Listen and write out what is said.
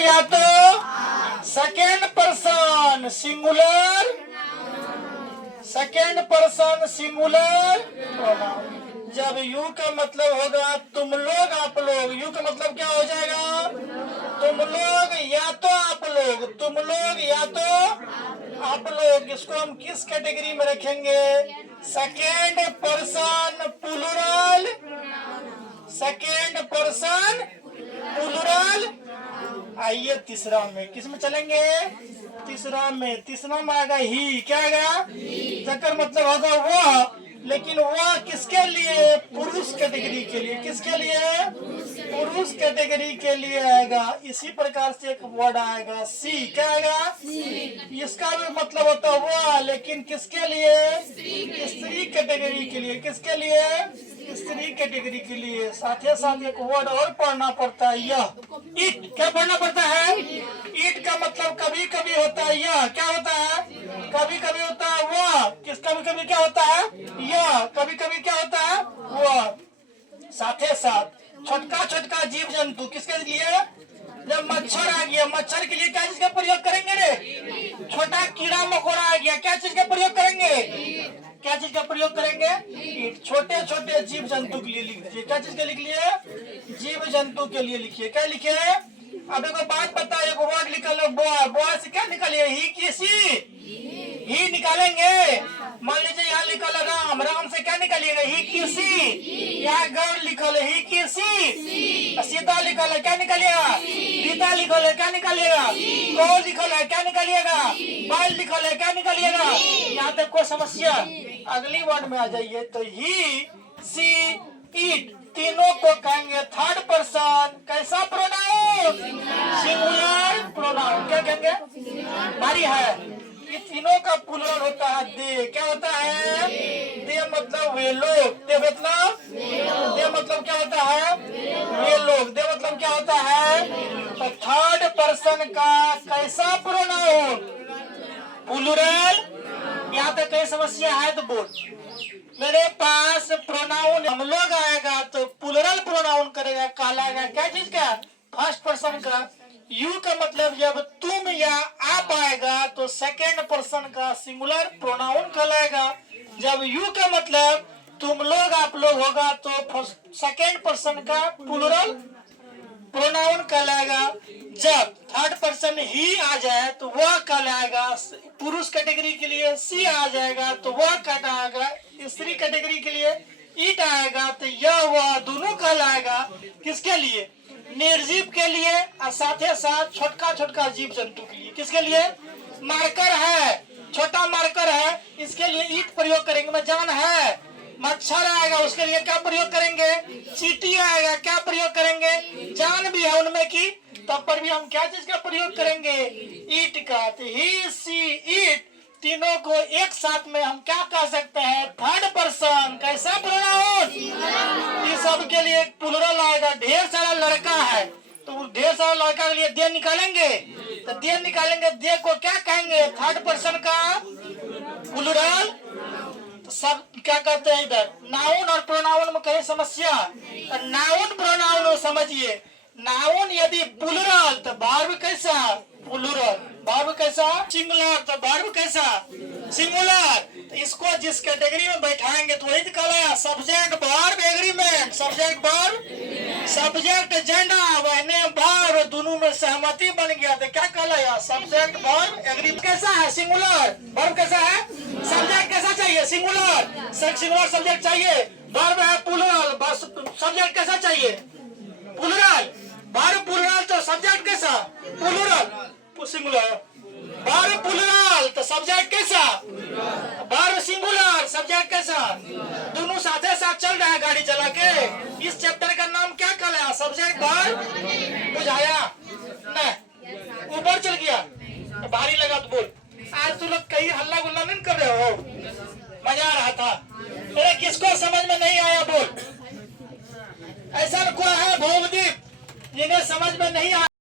या तो second person singular, second person singular pronoun. जब यू का मतलब होगा तुम लोग, आप लोग, यू का मतलब क्या हो जाएगा? तुम लोग या तो आप लोग, तुम लोग या तो आप लोग। इसको हम किस कैटेगरी में रखेंगे? Second person plural, second person plural. आइए तीसरा में, किस में चलेंगे? तीसरा में, तीसरा में आएगा ही। क्या आएगा? जकर मतलब होगा वह, लेकिन वह किसके लिए? पुरुष कैटेगरी के लिए। किसके लिए? पुरुष कैटेगरी के लिए आएगा। इसी प्रकार से एक वर्ड आएगा सी। क्या आएगा? इसका भी मतलब होता है वह, लेकिन किसके लिए? स्त्री कैटेगरी के लिए। किसके लिए? स्त्री कैटेगरी के लिए। साथ ही साथ एक वर्ड और पढ़ना पड़ता है, यह। इट। क्या पढ़ना पड़ता है? इट का मतलब कभी कभी होता है यह। क्या होता है? कभी कभी होता है वह। किस कभी कभी क्या होता है? यह। कभी कभी क्या होता है? वह। साथ ही साथ छोटका छोटका जीव जंतु किसके लिए? जब मच्छर आ गया, मच्छर के लिए क्या चीज का प्रयोग करेंगे रे? छोटा कीड़ा मकोड़ा आ गया, क्या चीज का प्रयोग करेंगे? क्या चीज का प्रयोग करेंगे? ईट। छोटे छोटे जीव जंतु के लिए लिख दीजिए। क्या चीज के लिख लिए? जीव जंतु के लिए लिखिए। क्या लिखे? अब एक बात बताओ, एक वर्ड निकालो बॉय। बॉय से क्या निकालिए? ही किसी ही निकालेंगे। मान लीजिए यहाँ लिखल है राम, राम से क्या निकालिएगा? ही किसी। यहाँ गौर लिखल है ही किसी। सीता लिखल है, क्या निकालिएगा? गीता लिखल है, क्या निकालिएगा? गौ लिखल है, क्या निकालिएगा? बैल लिखल है, क्या निकालिएगा? यहाँ तक कोई समस्या? अगली वर्ड में आ जाइए तो ही, सी, इट तीनों को कहेंगे थर्ड पर्सन कैसा प्रोनाउन? Singular pronoun. क्या कहेंगे? भारी है। ये तीनों का प्लूरल होता है दे। क्या होता है? दे मतलब वे लोग। दे मतलब, दे मतलब क्या होता है? वे लोग। दे मतलब क्या होता है? तो थर्ड पर्सन का कैसा प्रोनाउन? प्लूरल। यहाँ तक कई समस्या है तो बोल। मेरे पास प्रोनाउन हम लोग आएगा तो प्लूरल प्रोनाउन करेगा, कहलाएगा क्या चीज का? फर्स्ट पर्सन का। यू का मतलब जब तुम या आप आएगा तो सेकेंड पर्सन का सिंगुलर प्रोनाउन कहलाएगा। जब यू का मतलब तुम लोग आप लोग होगा तो सेकेंड पर्सन का प्लूरल प्रोनाउन कहलाएगा। जब थर्ड पर्सन ही आ जाए तो वह कहलाएगा पुरुष कैटेगरी के लिए। सी आ जाएगा तो वह कहलाएगा स्त्री कैटेगरी के लिए। ईट आएगा तो यह वह दोनों कहलाएगा। किसके लिए? निर्जीव के लिए और साथ ही साथ छोटका छोटका जीव जंतु के लिए। किसके लिए? मार्कर है, छोटा मार्कर है, इसके लिए ईट प्रयोग करेंगे। में जान है। मच्छर आएगा उसके लिए क्या प्रयोग करेंगे? चींटी आएगा, क्या प्रयोग करेंगे? जान भी है उनमें की, तब पर भी हम क्या चीज का प्रयोग करेंगे? ईट का। तो ही, सी, ईट तीनों को एक साथ में हम क्या कह सकते हैं? थर्ड पर्सन कैसा प्रोनाउन? ये सब के लिए प्लूरल आएगा। ढेर सारा लड़का है तो ढेर सारा लड़का के लिए दे निकालेंगे, तो दे निकालेंगे, दे को क्या कहेंगे? थर्ड पर्सन का प्लूरल। तो सब क्या कहते हैं इधर? नाउन और प्रोनाउन में कहीं समस्या? तो नाउन प्रोनाउन समझिए। नाउन यदि प्लूरल तो वर्ब कैसा? प्लूरल। वर्ब कैसा? सिंगुलर। तो वर्ब कैसा? सिंगुलर। तो इसको जिस कैटेगरी में बैठाएंगे तो वही कहलाया subject verb agreement. Subject verb, subject gender वहने वर्ब दोनों में सहमति बन गया तो क्या कहलाया? Subject verb agreement. कैसा है? सिंगुलर। वर्ब कैसा है? सब्जेक्ट कैसा चाहिए? सिंगुलर। सिंगुलर सब्जेक्ट चाहिए। वर्ब है प्लूरल, बस सब्जेक्ट कैसा चाहिए? प्लूरल। वर्ब प्लूरल तो सब्जेक्ट कैसा? Plural singular. वर्ब प्लूरल तो सब्जेक्ट कैसा? वर्ब सिंगुलर, सब्जेक्ट कैसा? दोनों साथे साथ चल रहा है गाड़ी चला के। इस चैप्टर का नाम क्या कहलाया? Subject verb. बुझाया? नहीं, ऊपर चल गया तो भारी लगा तो बोल। आज तू लोग कहीं हल्ला गुल्ला नहीं कर रहे हो? मजा आ रहा था। अरे किसको समझ में नहीं आया बोल? ऐसा कोई है भोगदीप जिन्हें समझ में नहीं आया?